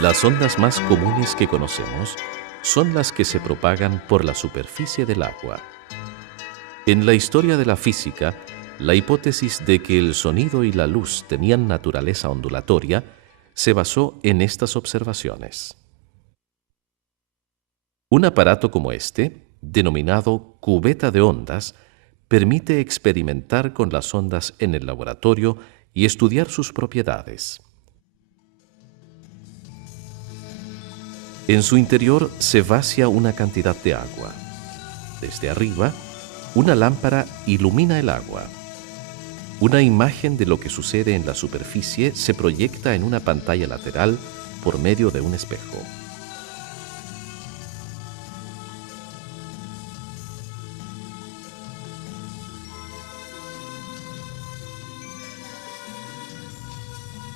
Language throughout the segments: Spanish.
Las ondas más comunes que conocemos son las que se propagan por la superficie del agua. En la historia de la física, la hipótesis de que el sonido y la luz tenían naturaleza ondulatoria se basó en estas observaciones. Un aparato como este, denominado cubeta de ondas, permite experimentar con las ondas en el laboratorio y estudiar sus propiedades. En su interior se vacía una cantidad de agua. Desde arriba, una lámpara ilumina el agua. Una imagen de lo que sucede en la superficie se proyecta en una pantalla lateral por medio de un espejo.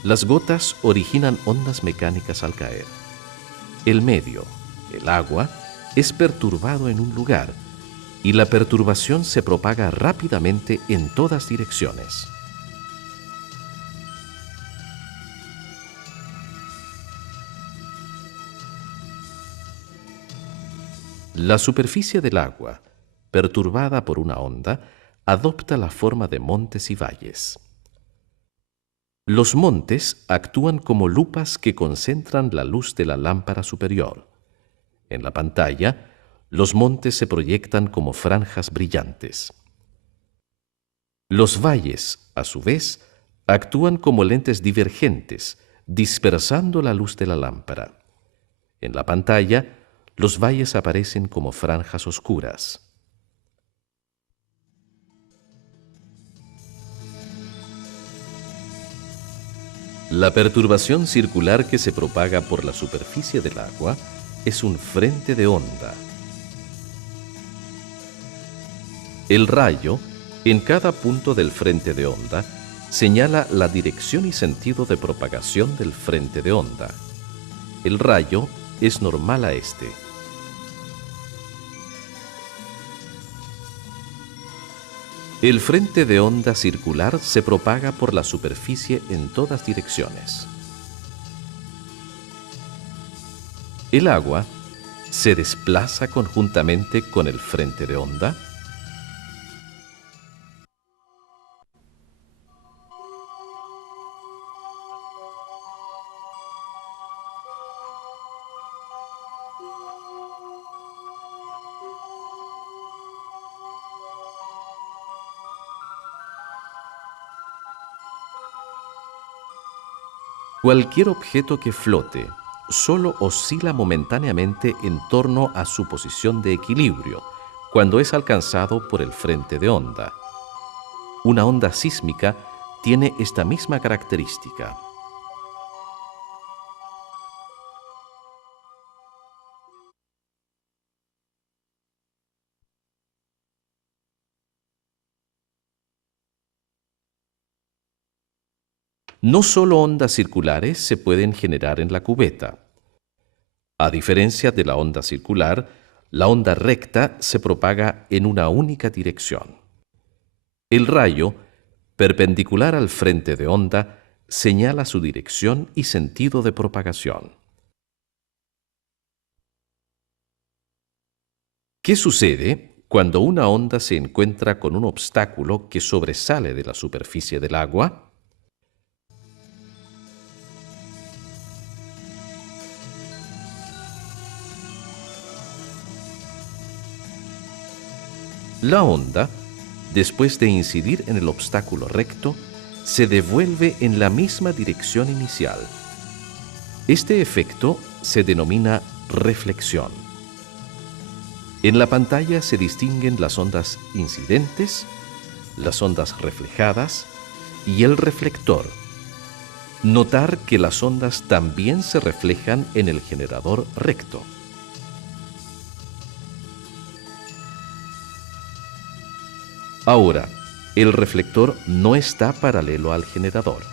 Las gotas originan ondas mecánicas al caer. El medio, el agua, es perturbado en un lugar y la perturbación se propaga rápidamente en todas direcciones. La superficie del agua, perturbada por una onda, adopta la forma de montes y valles. Los montes actúan como lupas que concentran la luz de la lámpara superior. En la pantalla, los montes se proyectan como franjas brillantes. Los valles, a su vez, actúan como lentes divergentes, dispersando la luz de la lámpara. En la pantalla, los valles aparecen como franjas oscuras. La perturbación circular que se propaga por la superficie del agua es un frente de onda. El rayo, en cada punto del frente de onda, señala la dirección y sentido de propagación del frente de onda. El rayo es normal a este. El frente de onda circular se propaga por la superficie en todas direcciones. El agua se desplaza conjuntamente con el frente de onda. Cualquier objeto que flote solo oscila momentáneamente en torno a su posición de equilibrio cuando es alcanzado por el frente de onda. Una onda sísmica tiene esta misma característica. No solo ondas circulares se pueden generar en la cubeta. A diferencia de la onda circular, la onda recta se propaga en una única dirección. El rayo, perpendicular al frente de onda, señala su dirección y sentido de propagación. ¿Qué sucede cuando una onda se encuentra con un obstáculo que sobresale de la superficie del agua? La onda, después de incidir en el obstáculo recto, se devuelve en la misma dirección inicial. Este efecto se denomina reflexión. En la pantalla se distinguen las ondas incidentes, las ondas reflejadas y el reflector. Notar que las ondas también se reflejan en el generador recto. Ahora, el reflector no está paralelo al generador.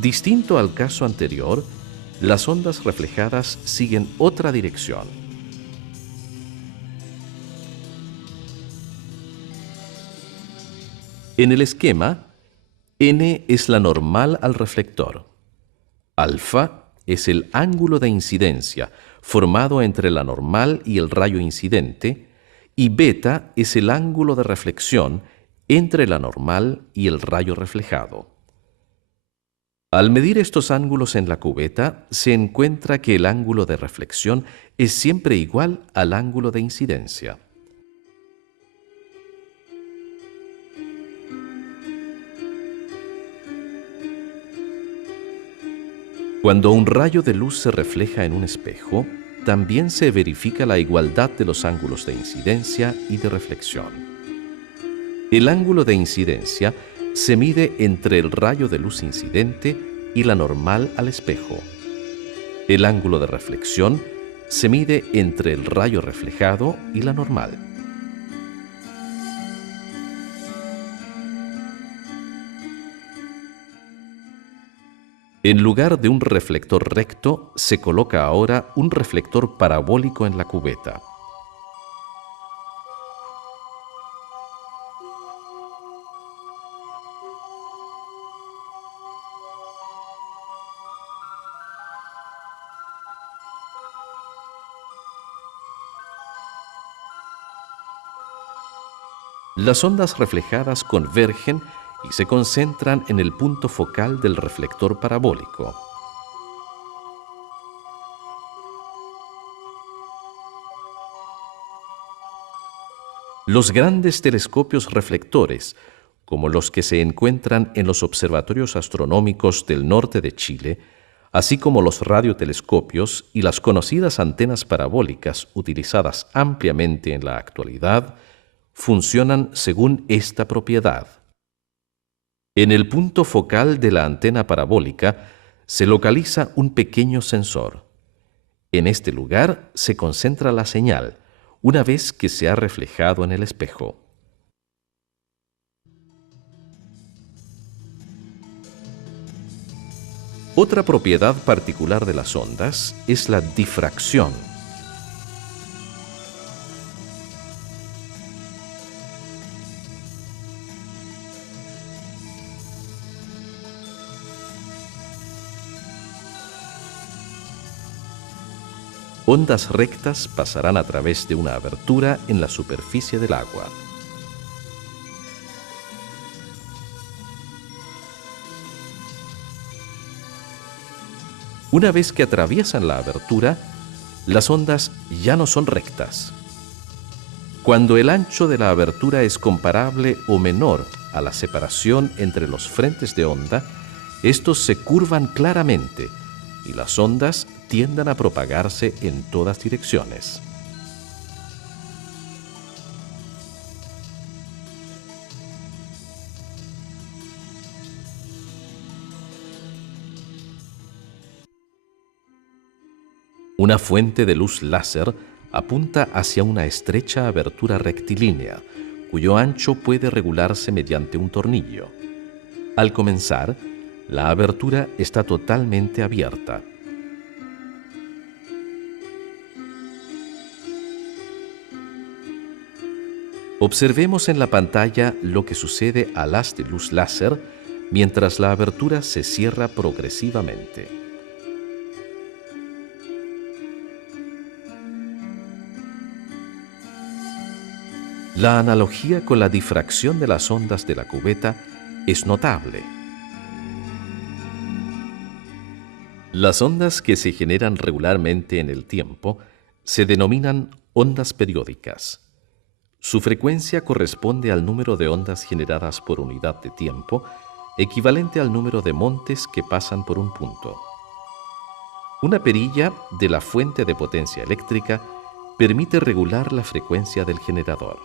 Distinto al caso anterior, Las ondas reflejadas siguen otra dirección. En el esquema, n es la normal al reflector. Alfa es el ángulo de incidencia formado entre la normal y el rayo incidente, y beta es el ángulo de reflexión entre la normal y el rayo reflejado. Al medir estos ángulos en la cubeta, se encuentra que el ángulo de reflexión es siempre igual al ángulo de incidencia. Cuando un rayo de luz se refleja en un espejo, también se verifica la igualdad de los ángulos de incidencia y de reflexión. El ángulo de incidencia se mide entre el rayo de luz incidente y la normal al espejo. El ángulo de reflexión se mide entre el rayo reflejado y la normal. En lugar de un reflector recto, se coloca ahora un reflector parabólico en la cubeta. Las ondas reflejadas convergen y se concentran en el punto focal del reflector parabólico. Los grandes telescopios reflectores, como los que se encuentran en los observatorios astronómicos del norte de Chile, así como los radiotelescopios y las conocidas antenas parabólicas utilizadas ampliamente en la actualidad, funcionan según esta propiedad. En el punto focal de la antena parabólica se localiza un pequeño sensor. En este lugar se concentra la señal, una vez que se ha reflejado en el espejo. Otra propiedad particular de las ondas es la difracción. Ondas rectas pasarán a través de una abertura en la superficie del agua. Una vez que atraviesan la abertura, las ondas ya no son rectas. Cuando el ancho de la abertura es comparable o menor a la separación entre los frentes de onda, estos se curvan claramente y las ondas tienden a propagarse en todas direcciones. Una fuente de luz láser apunta hacia una estrecha abertura rectilínea, cuyo ancho puede regularse mediante un tornillo. Al comenzar, la abertura está totalmente abierta. Observemos en la pantalla lo que sucede al haz de luz láser mientras la abertura se cierra progresivamente. La analogía con la difracción de las ondas de la cubeta es notable. Las ondas que se generan regularmente en el tiempo se denominan ondas periódicas. Su frecuencia corresponde al número de ondas generadas por unidad de tiempo, equivalente al número de montes que pasan por un punto. Una perilla de la fuente de potencia eléctrica permite regular la frecuencia del generador.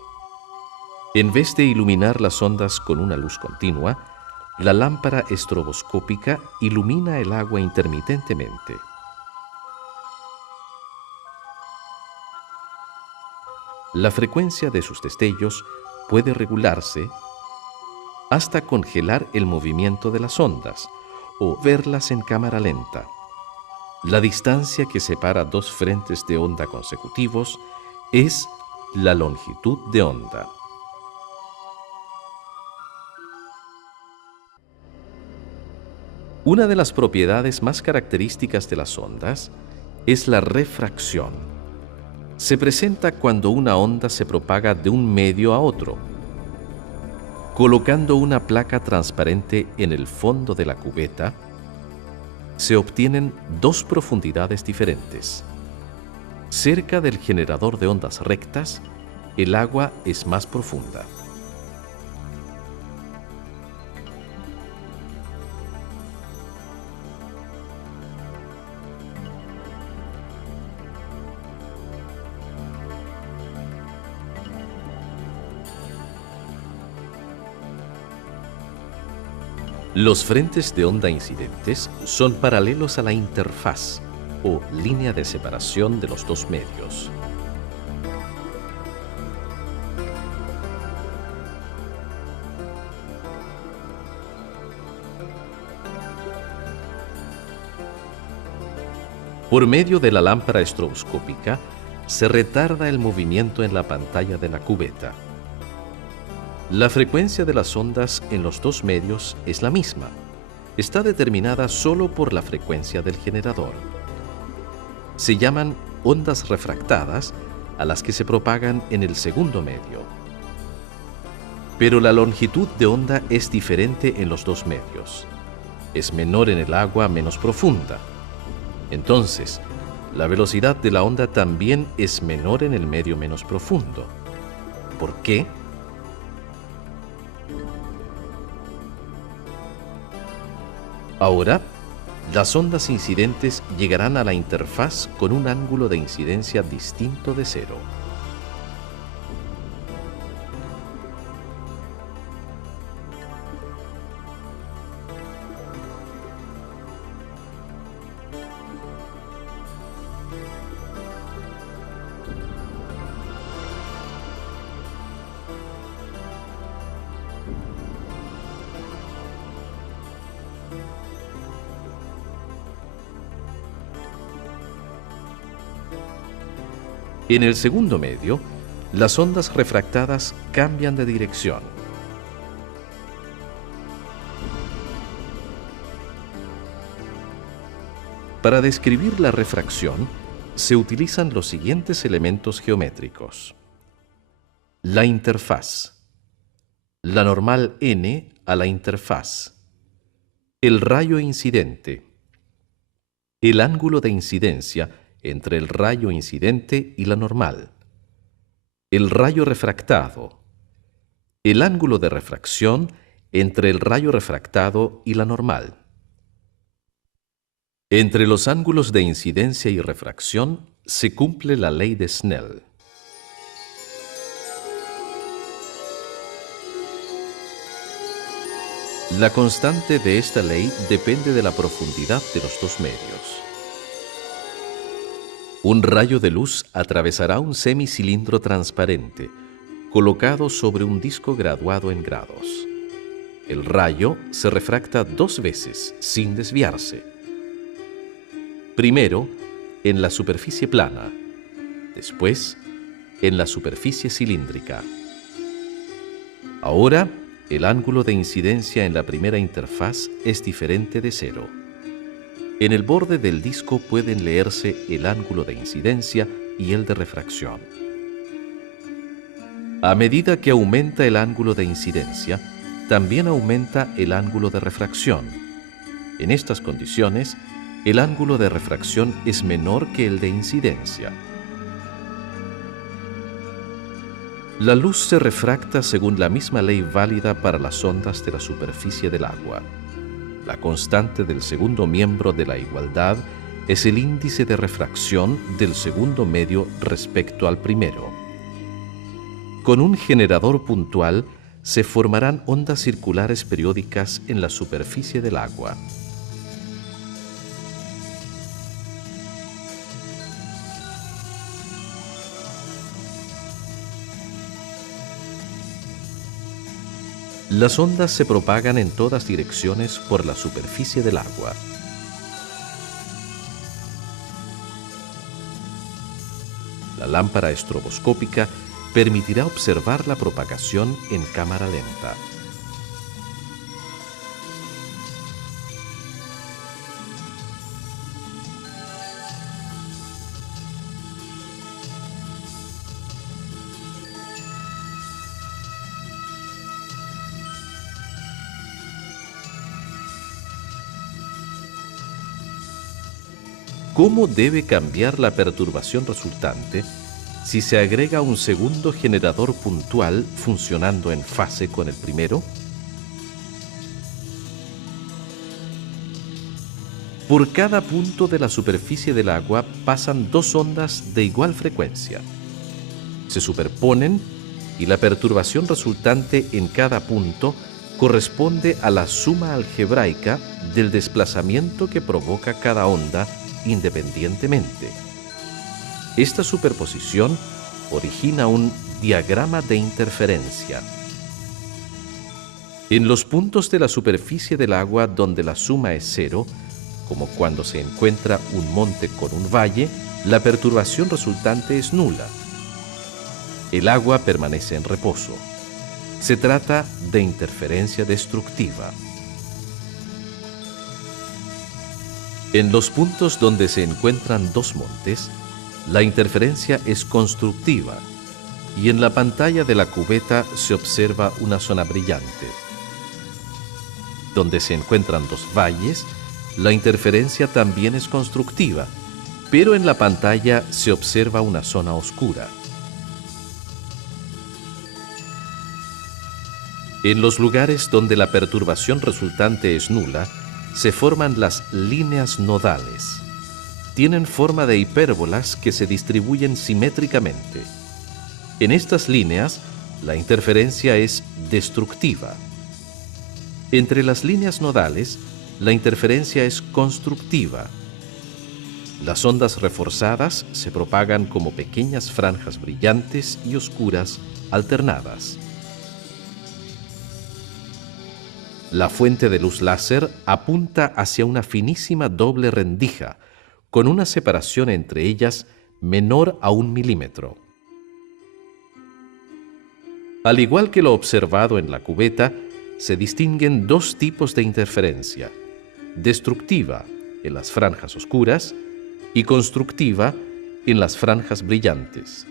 En vez de iluminar las ondas con una luz continua, la lámpara estroboscópica ilumina el agua intermitentemente. La frecuencia de sus destellos puede regularse hasta congelar el movimiento de las ondas o verlas en cámara lenta. La distancia que separa dos frentes de onda consecutivos es la longitud de onda. Una de las propiedades más características de las ondas es la refracción. Se presenta cuando una onda se propaga de un medio a otro. Colocando una placa transparente en el fondo de la cubeta, se obtienen dos profundidades diferentes. Cerca del generador de ondas rectas, el agua es más profunda. Los frentes de onda incidentes son paralelos a la interfaz o línea de separación de los dos medios. Por medio de la lámpara estroboscópica, se retarda el movimiento en la pantalla de la cubeta. La frecuencia de las ondas en los dos medios es la misma. Está determinada solo por la frecuencia del generador. Se llaman ondas refractadas a las que se propagan en el segundo medio. Pero la longitud de onda es diferente en los dos medios. Es menor en el agua menos profunda. Entonces, la velocidad de la onda también es menor en el medio menos profundo. ¿Por qué? Ahora, las ondas incidentes llegarán a la interfaz con un ángulo de incidencia distinto de cero. En el segundo medio, las ondas refractadas cambian de dirección. Para describir la refracción, se utilizan los siguientes elementos geométricos. La interfaz. La normal n a la interfaz. El rayo incidente. El ángulo de incidencia entre el rayo incidente y la normal. El rayo refractado. El ángulo de refracción entre el rayo refractado y la normal. Entre los ángulos de incidencia y refracción se cumple la ley de Snell. La constante de esta ley depende de la profundidad de los dos medios. Un rayo de luz atravesará un semicilindro transparente, colocado sobre un disco graduado en grados. El rayo se refracta dos veces, sin desviarse. Primero, en la superficie plana, después, en la superficie cilíndrica. Ahora, el ángulo de incidencia en la primera interfaz es diferente de cero. En el borde del disco pueden leerse el ángulo de incidencia y el de refracción. A medida que aumenta el ángulo de incidencia, también aumenta el ángulo de refracción. En estas condiciones, el ángulo de refracción es menor que el de incidencia. La luz se refracta según la misma ley válida para las ondas de la superficie del agua. La constante del segundo miembro de la igualdad es el índice de refracción del segundo medio respecto al primero. Con un generador puntual se formarán ondas circulares periódicas en la superficie del agua. Las ondas se propagan en todas direcciones por la superficie del agua. La lámpara estroboscópica permitirá observar la propagación en cámara lenta. ¿Cómo debe cambiar la perturbación resultante si se agrega un segundo generador puntual funcionando en fase con el primero? Por cada punto de la superficie del agua pasan dos ondas de igual frecuencia. Se superponen y la perturbación resultante en cada punto corresponde a la suma algebraica del desplazamiento que provoca cada onda independientemente. Esta superposición origina un diagrama de interferencia. En los puntos de la superficie del agua donde la suma es cero, como cuando se encuentra un monte con un valle, la perturbación resultante es nula. El agua permanece en reposo. Se trata de interferencia destructiva. En los puntos donde se encuentran dos montes, la interferencia es constructiva y en la pantalla de la cubeta se observa una zona brillante. Donde se encuentran dos valles, la interferencia también es constructiva, pero en la pantalla se observa una zona oscura. En los lugares donde la perturbación resultante es nula, se forman las líneas nodales. Tienen forma de hipérbolas que se distribuyen simétricamente. En estas líneas, la interferencia es destructiva. Entre las líneas nodales, la interferencia es constructiva. Las ondas reforzadas se propagan como pequeñas franjas brillantes y oscuras alternadas. La fuente de luz láser apunta hacia una finísima doble rendija, con una separación entre ellas menor a 1 milímetro. Al igual que lo observado en la cubeta, se distinguen dos tipos de interferencia: destructiva en las franjas oscuras y constructiva en las franjas brillantes.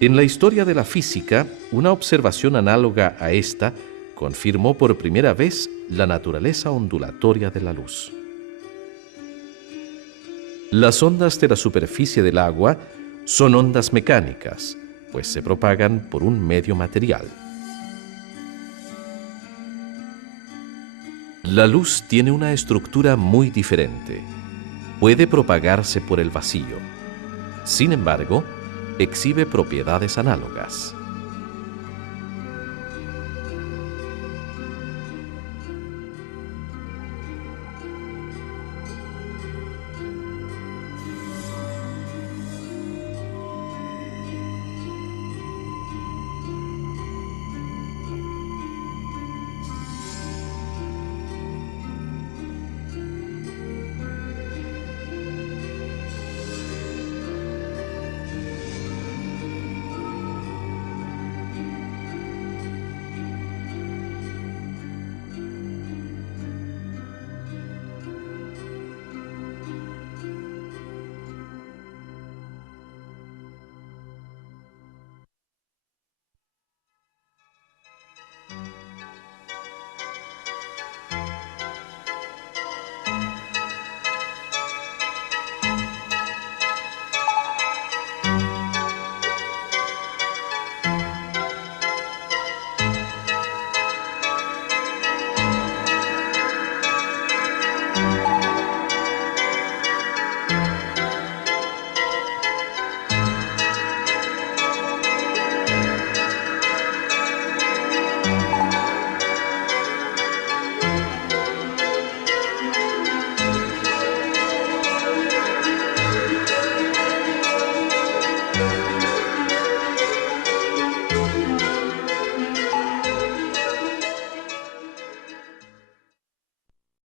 En la historia de la física, una observación análoga a esta confirmó por primera vez la naturaleza ondulatoria de la luz. Las ondas de la superficie del agua son ondas mecánicas, pues se propagan por un medio material. La luz tiene una estructura muy diferente. Puede propagarse por el vacío. Sin embargo, exhibe propiedades análogas.